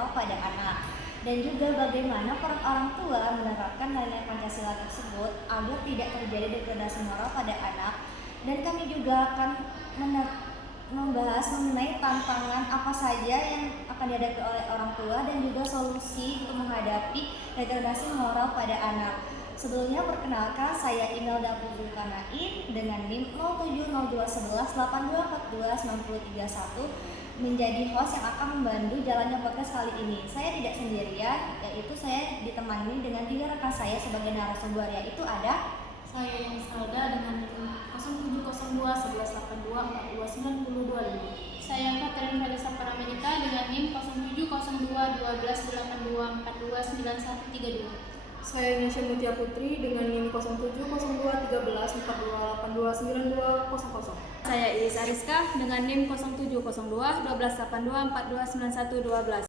moral pada anak, dan juga bagaimana peran orang tua menerapkan nilai Pancasila tersebut agar tidak terjadi degradasi moral pada anak. Dan kami juga akan membahas mengenai tantangan apa saja yang akan dihadapi oleh orang tua dan juga solusi untuk menghadapi degradasi moral pada anak. Sebelumnya perkenalkan, saya Imelda Zulkarnain dengan NIM 07021182429031 menjadi host yang akan membantu jalannya podcast kali ini. Saya tidak sendirian, yaitu saya ditemani dengan 3 rekan saya sebagai narasumber, yaitu ada saya yang Salda dengan NIM 070211824292. Saya Catherine Vanessa Paramenita dengan NIM 070212814132. Saya Nesya Mutia Putri dengan NIM 07021342829200. Saya Iis Ariska dengan NIM 07021282419112.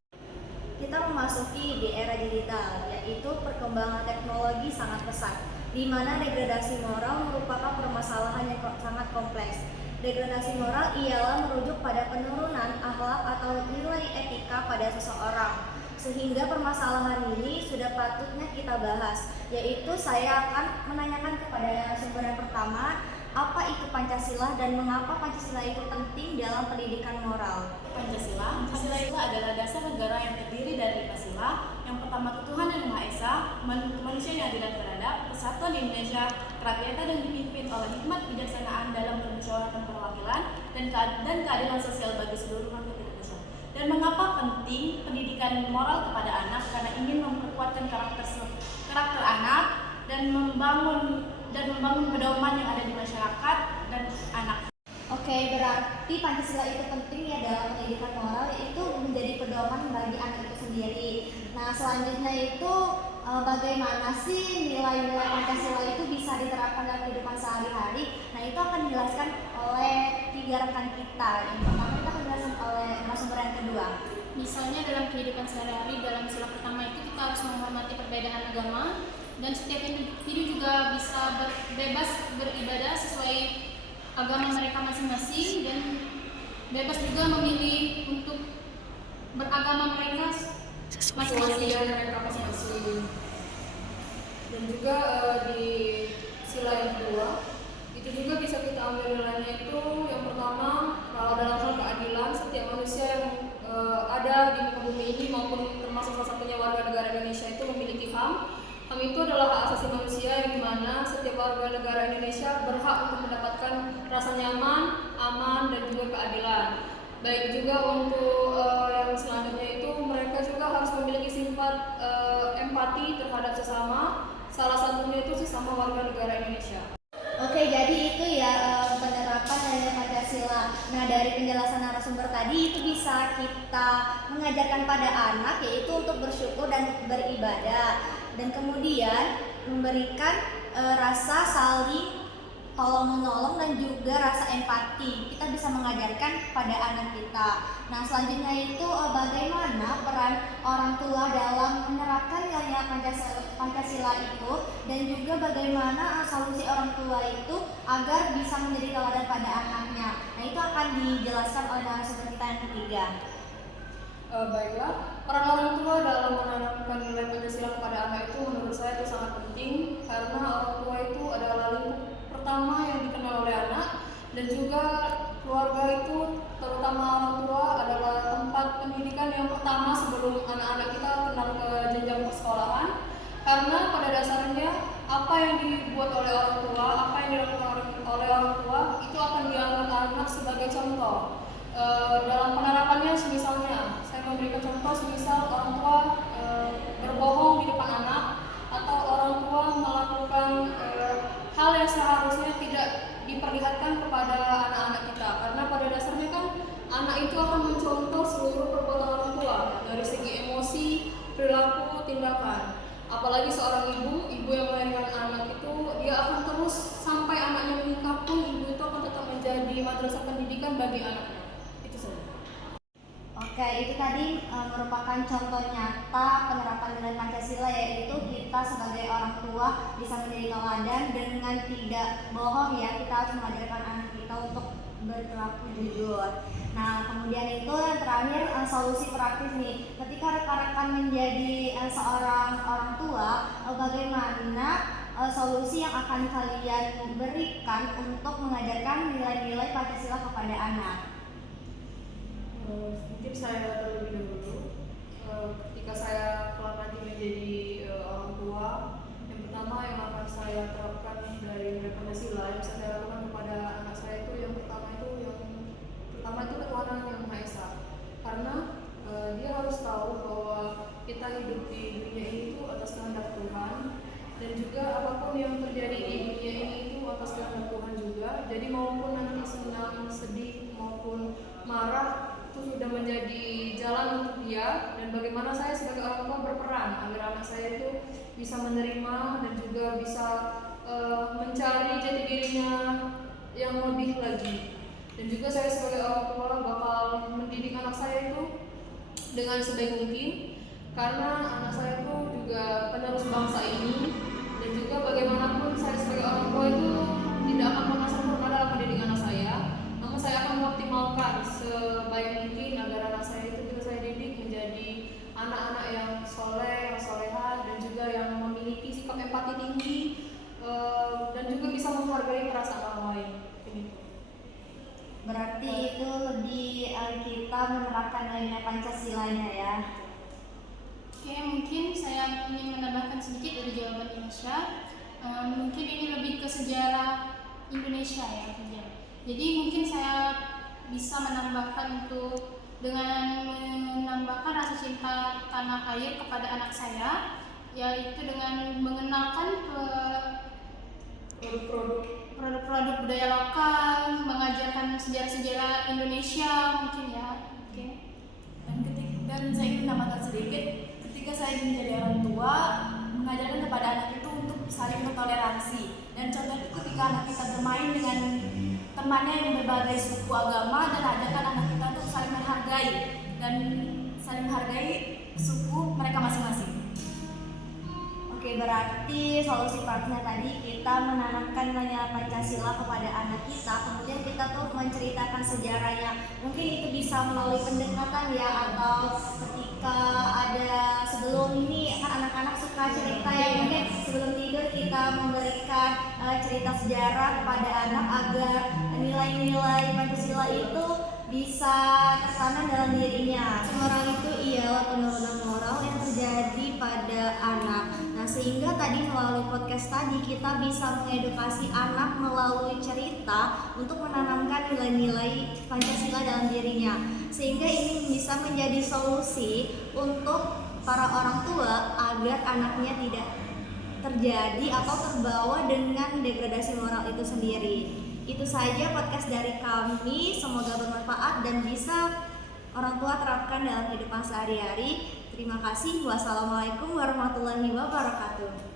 Kita memasuki di era digital, yaitu perkembangan teknologi sangat pesat, di mana degradasi moral merupakan permasalahan yang sangat kompleks. Degradasi moral ialah merujuk pada penurunan akhlak atau nilai etika pada seseorang. Sehingga permasalahan ini sudah patutnya kita bahas, yaitu saya akan menanyakan kepada narasumber yang pertama, apa itu Pancasila dan mengapa Pancasila itu penting dalam pendidikan moral? Pancasila adalah dasar negara yang terdiri dari 5 sila. Yang pertama, ketuhanan yang Maha Esa, kemanusiaan yang adil dan beradab, persatuan Indonesia, kerakyatan yang dipimpin oleh hikmat kebijaksanaan dalam permusyawaratan perwakilan, dan keadilan sosial bagi seluruh rakyat Indonesia. Dan mengapa penting pendidikan moral kepada anak? Karena ingin memperkuatkan karakter anak dan membangun pedoman yang ada di masyarakat dan anak. Oke, berarti Pancasila itu penting ya dalam pendidikan moral, yaitu menjadi pedoman bagi anak itu sendiri. Nah, selanjutnya itu bagaimana sih nilai-nilai Pancasila itu bisa diterapkan dalam kehidupan sehari-hari? Nah, itu akan dijelaskan oleh 3 rekan kita. Yang pertama kita akan dijelaskan oleh narasumber yang kedua. Misalnya dalam kehidupan sehari-hari, dalam sila pertama itu kita harus menghormati perbedaan agama, dan setiap individu juga bisa bebas beribadah sesuai agama mereka masing-masing, dan bebas juga memilih untuk beragama mereka masing-masing. Dan juga di sila yang kedua itu juga bisa kita ambil nilainya itu yang pertama, kalau dalam hal keadilan, setiap manusia yang ada di muka bumi ini maupun termasuk salah satunya warga negara Indonesia itu memiliki HAM. HAM itu adalah hak asasi manusia yang dimana setiap warga negara Indonesia berhak untuk mendapatkan rasa nyaman, aman, dan juga keadilan. Baik juga untuk yang selanjutnya itu mereka juga harus memiliki sifat empati terhadap sesama. Salah satunya itu sesama warga negara Indonesia. Oke, jadi itu ya penerapan nilai Pancasila. Nah, dari penjelasan narasumber tadi itu bisa kita mengajarkan pada anak, yaitu untuk bersyukur dan beribadah, dan kemudian memberikan rasa saling tolong menolong dan juga rasa empati. Kita bisa mengajarkan pada anak kita. Nah, selanjutnya itu bagaimana peran orang tua dalam menerapkan nilai Pancasila itu, dan juga bagaimana solusi orang tua itu agar bisa menjadi teladan pada anaknya. Nah, itu akan dijelaskan oleh narasumber kita yang ketiga. Baiklah, peran orang tua dalam menanamkan nilai Pancasila kepada anak itu menurut saya itu sangat penting, karena orang tua itu adalah lingkup pertama yang dikenal oleh anak, dan juga keluarga itu, terutama orang tua, adalah tempat pendidikan yang pertama sebelum anak-anak kita kenal ke jenjang persekolahan. Karena pada dasarnya apa yang dibuat oleh orang tua, apa yang dilakukan oleh orang tua itu akan dianggap anak sebagai contoh. Dalam penerapannya, misalnya saya memberikan contoh, semisal orang tua berbohong di depan anak, atau orang tua melakukan hal yang seharusnya tidak diperlihatkan kepada anak-anak kita, karena pada dasarnya kan anak itu akan mencontoh seluruh perbuatan orang tua dari segi emosi, perilaku, tindakan. Apalagi seorang ibu yang melahirkan anak itu, dia akan terus sampai anaknya menikah pun ibu itu akan tetap menjadi madrasah pendidikan bagi anaknya. Itu saja. Oke, itu tadi merupakan contoh nyata penerapan nilai Pancasila, yaitu kita sebagai orang tua bisa menjadi teladan dengan tidak bohong ya. Kita harus mengajarkan anak kita untuk berperilaku jujur. Nah, kemudian itu yang terakhir solusi praktis nih. Ketika rekan-rekan menjadi seorang orang tua, bagaimana solusi yang akan kalian berikan untuk mengajarkan nilai-nilai Pancasila kepada anak? Mungkin saya terlebih dahulu, ketika saya kelak nanti menjadi orang tua, yang pertama yang akan saya terapkan dari nilai Pancasila yang bisa saya lakukan kepada anak saya itu yang pertama itu ketuhanan yang Maha Esa. Karena dia harus tahu bahwa kita hidup di dunia ini itu atas kehendak Tuhan, dan juga apapun yang terjadi di dunia ini itu atas kehendak Tuhan juga. Jadi maupun nanti senang, sedih maupun marah itu sudah menjadi jalan untuk dia, dan bagaimana saya sebagai orang tua berperan agar anak saya itu bisa menerima dan juga bisa mencari jati dirinya yang lebih lagi. Dan juga saya sebagai orang tua bakal mendidik anak saya itu dengan sebaik mungkin, karena anak saya itu juga penerus bangsa ini, dan juga bagaimanapun saya sebagai orang tua itu tidak akan pernah sempurna dalam mendidik anak saya, namun saya akan mengoptimalkan sebaik mungkin agar anak saya itu bisa saya didik menjadi anak-anak yang soleh, yang soleha, dan juga yang memiliki sikap empati tinggi, dan juga bisa menghargai perasaan orang lain. Begitu. Berarti itu lebih kita menerapkan nilai Pancasilanya ya. Oke, mungkin saya ingin menambahkan sedikit dari jawaban Indonesia. Mungkin ini lebih ke sejarah Indonesia ya. Jadi mungkin saya bisa menambahkan untuk dengan menambahkan rasa cinta tanah air kepada anak saya, yaitu dengan mengenalkan produk-produk budaya lokal, mengajarkan sejarah-sejarah Indonesia mungkin ya. Oke. Dan saya ingin menambahkan sedikit, ketika saya menjadi orang tua, mengajarkan kepada anak itu untuk saling bertoleransi. Dan contoh itu ketika anak kita bermain dengan temannya yang berbagai suku agama, dan ajarkan anak kita untuk saling menghargai dan saling menghargai suku mereka masing-masing. Oke, berarti solusi praktisnya tadi kita menanamkan nilai Pancasila kepada anak kita, kemudian kita tuh menceritakan sejarahnya. Mungkin itu bisa melalui pendekatan ya, atau ketika ada sebelum ini kan anak-anak suka cerita ya, mungkin sebelum tidur kita memberikan cerita sejarah kepada anak agar nilai-nilai Pancasila itu bisa tertanam dalam dirinya. Moral itu ialah penurunan moral yang terjadi pada anak. Nah, sehingga tadi melalui podcast tadi kita bisa mengedukasi anak melalui cerita untuk menanamkan nilai-nilai Pancasila dalam dirinya. Sehingga ini bisa menjadi solusi untuk para orang tua agar anaknya tidak terjadi atau terbawa dengan degradasi moral itu sendiri. Itu saja podcast dari kami, semoga bermanfaat dan bisa orang tua terapkan dalam kehidupan sehari-hari. Terima kasih. Wassalamualaikum warahmatullahi wabarakatuh.